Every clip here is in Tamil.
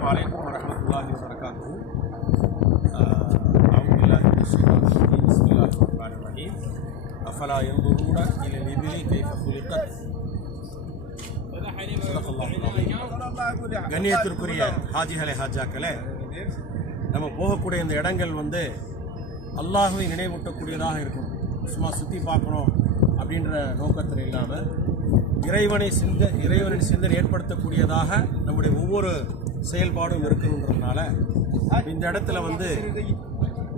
السلام عليكم ورحمة الله وبركاته. أعوذ بالله من الشيطان الرجيم. بسم الله الرحمن الرحيم. أفلا ينظرون إلى الإبل كيف خلقت. صدق الله العظيم. கண்ணியத்திற்குரிய ஹாஜிகளே ஹாஜாக்களே, நம்ம போகக்கூடிய இந்த இடங்கள் அல்லாஹ்வை நினைவூட்டக்கூடியதாக இருக்கும். சும்மா சுற்றி பார்க்கணும் அப்படின்ற நோக்கத்தில் இல்லாமல் இறைவனின் சிந்தனை ஏற்படுத்தக்கூடியதாக நம்முடைய ஒவ்வொரு செயல்பாடும் இருக்கணுன்றதுனால இந்த இடத்துல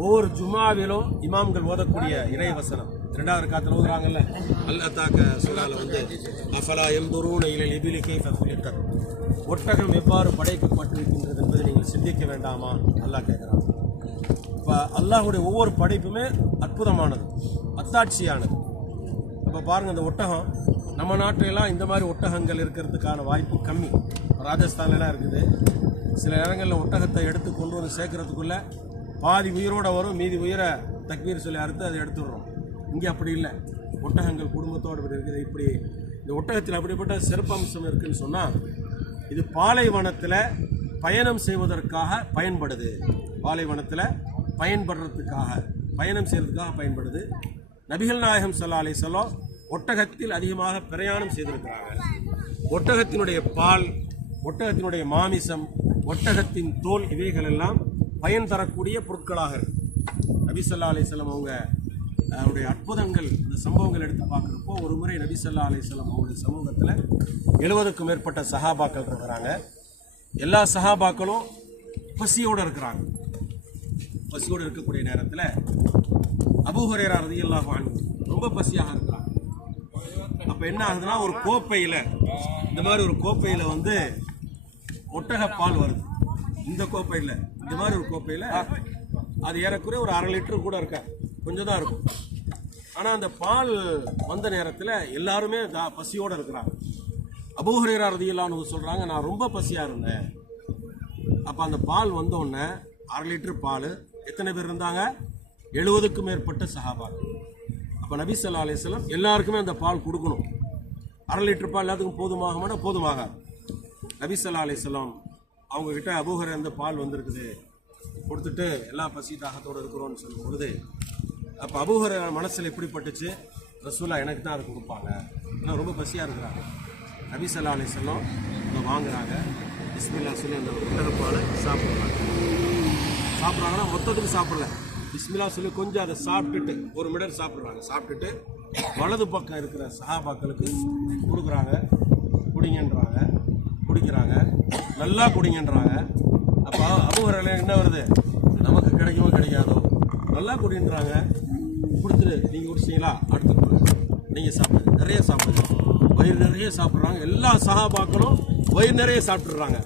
ஒவ்வொரு ஜும்மாவிலும் இமாம்கள் ஓதக்கூடிய இறை வசனம் 2வது ரக்காத்தில் ஓதுறாங்கல்ல, அல்லாஹ் தாக்க சூறால அஃபலா யன்துரூன இலல் இபிலி கைஃப குலிகத், ஒட்டகம் எவ்வாறு படைக்கப்பட்டிருக்கின்றது என்பதை நீங்கள் சிந்திக்க வேண்டாமா அல்லாஹ் கேட்குறான். இப்போ அல்லாஹுடைய ஒவ்வொரு படைப்புமே அற்புதமானது, அத்தாட்சியானது. இப்போ பாருங்கள், இந்த ஒட்டகம் நம்ம நாட்டிலலாம் இந்த மாதிரி ஒட்டகங்கள் இருக்கிறதுக்கான வாய்ப்பு கம்மி. ராஜஸ்தான்லாம் இருக்குது. சில இடங்களில் ஒட்டகத்தை எடுத்து கொண்டு வந்து சேர்க்கறதுக்குள்ளே பாதி உயிரோடு வரும், மீதி உயிரை தக்பீர் சொல்லி அறுத்து அதை எடுத்துடுறோம். இங்கே அப்படி இல்லை, ஒட்டகங்கள் குடும்பத்தோடு இப்படி இருக்குது. இப்படி இந்த ஒட்டகத்தில் அப்படிப்பட்ட சிறப்பம்சம் இருக்குதுன்னு சொன்னால், இது பாலைவனத்தில் பயணம் செய்வதற்காக பயன்படுது. பாலைவனத்தில் பயணம் செய்வதற்காக பயன்படுது. நபிகள் நாயகம் ஸல்லல்லாஹு அலைஹி வஸல்லம் ஒட்டகத்தில் அதிகமாக பிரயாணம் செய்திருக்கிறாங்க. ஒட்டகத்தினுடைய பால், ஒட்டகத்தினுடைய மாமிசம், ஒட்டகத்தின் தோல், இவைகள் எல்லாம் பயன் தரக்கூடிய பொருட்களாக இருக்கு. நபி ஸல்லல்லாஹு அலைஹி வஸல்லம் அவருடைய அற்புதங்கள், இந்த சம்பவங்கள் எடுத்து பார்க்குறப்போ, ஒரு முறை நபி ஸல்லல்லாஹு அலைஹி வஸல்லம் அவருடைய சமூகத்தில் 70க்கும் மேற்பட்ட சஹாபாக்கள் இருக்கிறாங்க. எல்லா சஹாபாக்களும் பசியோடு இருக்கிறாங்க. பசியோடு இருக்கக்கூடிய நேரத்தில் அபூ ஹுரைரா ரலியல்லாஹு அன்ஹு ரொம்ப பசியாக இருக்கிறாங்க. அப்போ என்ன ஆகுதுன்னா, ஒரு கோப்பையில், இந்த மாதிரி ஒரு கோப்பையில் ஒட்டக பால் வருது. இந்த கோப்பையில், இந்த மாதிரி ஒரு கோப்பையில் அது ஏறக்குறைய ஒரு 1/2 லிட்டர் கூட இருக்க, கொஞ்சம் தான் இருக்கும். ஆனால் அந்த பால் வந்த நேரத்தில் எல்லாருமே பசியோடு இருக்கிறாங்க. அபூ ஹுரைரா ரலியல்லாஹு அன்ஹு சொல்கிறாங்க, நான் ரொம்ப பசியாக இருந்தேன். அப்போ அந்த பால் வந்தோடனே 1/2 லிட்டர் பால், எத்தனை பேர் இருந்தாங்க? 70க்கும் மேற்பட்ட சஹாபாக்கள். அப்போ நபி ஸல்லல்லாஹு அலைஹி வஸல்லம் எல்லாருக்குமே அந்த பால் கொடுக்கணும். 1/2 லிட்டர் பால் எல்லாத்துக்கும் போதுமாகமானா போதுமாக. நபி ஸல்லல்லாஹு அலைஹி வஸல்லம் அவங்கக்கிட்ட அபூ ஹுரைரா அந்த பால் வந்திருக்குது கொடுத்துட்டு எல்லா பசி தாகத்தோடு இருக்கிறோன்னு சொல்லும் பொழுது, அப்போ அபூ ஹுரைரா மனசில் எப்படிப்பட்டுச்சு, ரசூலா எனக்கு தான் அதை கொடுப்பாங்க, ஏன்னா ரொம்ப பசியாக இருக்கிறாங்க. நபி ஸல்லல்லாஹு அலைஹி வஸல்லம் அதை வாங்குறாங்க, பிஸ்மில்லா சொல்லி அந்த ஒட்டகப்பாலை சாப்பிட்றாங்கன்னா மொத்தத்துக்கு சாப்பிடல, பிஸ்மில்லா சொல்லி கொஞ்சம் அதை சாப்பிட்டுட்டு 1 மிடர் சாப்பிட்றாங்க. சாப்பிட்டுட்டு வலது பக்கம் இருக்கிற சஹாபாக்களுக்கு கொடுக்குறாங்க. குடிங்கன்றாங்க, குடிக்கிறாங்க, நல்லா குடிங்கன்றாங்க. அப்போ அபூ ஹுரைரா என்ன வருது, நமக்கு கிடைக்குமோ கிடைக்காதோ, நல்லா குடின்றாங்க. கொடுத்துட்டு நீங்கள் குடிச்சிங்களா, அடுத்து நீங்கள் சாப்பிடுங்க, நிறைய சாப்பிடுங்க. வயிறு நிறைய சாப்பிட்றாங்க. எல்லா சஹாபாக்களும் வயிறு நிறைய சாப்பிட்றாங்க.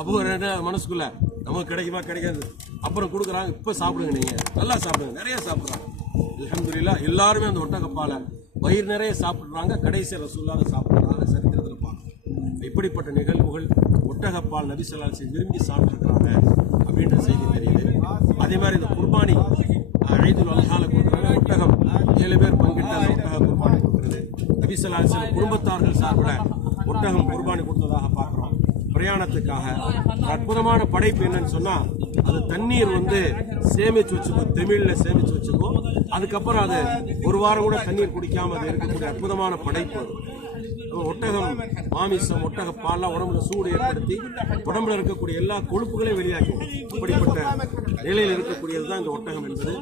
அபூ ஹுரைரா மனசுக்குள்ள நமக்கு கிடைக்குமா கிடைக்காது, அப்புறம் கொடுக்குறாங்க, இப்போ சாப்பிடுங்க, நீங்கள் நல்லா சாப்பிடுங்க, நிறைய சாப்பிட்றாங்க. அல்ஹம்துலில்லாஹ், எல்லாருமே அந்த ஒட்டகப்பாலை வயிறு நிறைய சாப்பிட்றாங்க. கடைசி ரசூலுல்லாஹ் சாப்பிட்றாங்க. சரித்திரத்தில் பார்க்கணும். இப்படிப்பட்ட நிகழ்வுகள் ஒட்டகப்பால் நபி ஸல்லல்லாஹு அலைஹி வஸல்லம் விரும்பி சாப்பிட்ருக்கிறாங்க அப்படின்ற செய்தி தெரியுது. அதே மாதிரி இந்த குர்பானி ஈதுல் அல்ஹால கொடுக்குறாங்க. ஒட்டகம் 7 பேர் பங்கிட்ட ஒட்டக குர்பானி கொடுக்குறது. நபி ஸல்லல்லாஹு அலைஹி வஸல்லம் குடும்பத்தார்கள் சார்பில் ஒட்டகம் குர்பானி கொடுத்ததாக பார்க்குறோம். பிரயாணத்துக்காக அற்புதமான படைப்பு என்னன்னு சொன்னால், அது தண்ணீர் சேமிச்சு வச்சுக்கும், தமிழில் சேமிச்சு வச்சுக்கும். அதுக்கப்புறம் அது 1 வாரம் கூட தண்ணீர் குடிக்காமல் அது இருக்கக்கூடிய அற்புதமான படைப்பு. ஒட்டகம் மாமிசம், ஒட்டக பால்லாம் உடம்புல சூடு ஏற்படுத்தி உடம்புல இருக்கக்கூடிய எல்லா கொழுப்புகளையும் வெளியாக்கும். அப்படிப்பட்ட நிலையில் இருக்கக்கூடியது தான் இந்த ஒட்டகம் என்பது.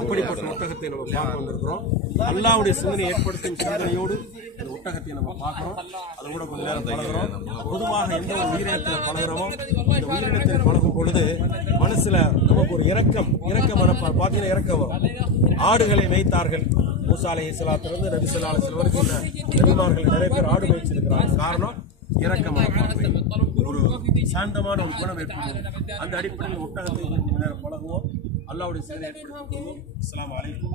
அப்படிப்பட்ட ஒட்டகத்தை நம்ம பார்க்க வந்திருக்கிறோம். அல்லாஹ்வுடைய சிந்தனை ஏற்படுத்தும் சிந்தனையோடு இந்த ஒட்டகத்தை நம்ம பார்க்குறோம். அதை கூட கொஞ்ச நேரம் பழகிறோம். பொதுவாக எந்த ஒரு உயிரினத்தில் பழகிறோமோ, இந்த உயிரினத்தில் பழகும் பொழுது மனசுல நமக்கு ஒரு இரக்க மனப்பார் பார்த்தீங்கன்னா இறக்கம் வரும். ஆடுகளை மேய்த்தார்கள். மூசா அலைஹிஸ்ஸலாத்திலிருந்து நபி ஸல்லல்லாஹு அலைஹி வஸல்லம் வரைக்கும் நபிமார்கள் நிறைய பேர் ஆடு மேய்ச்சிருக்கிறாங்க. காரணம் இரக்க மனப்பான்மை, ஒரு சாந்தமான ஒரு குணம் ஏற்படுது. அந்த அடிப்படையில் ஒட்டகத்தை கொஞ்சம் நேரம் பழகுவோம். அல்லாஹ்வுடைய சேவை ஏற்படுத்துவோம். அஸ்ஸலாமு அலைக்கும்.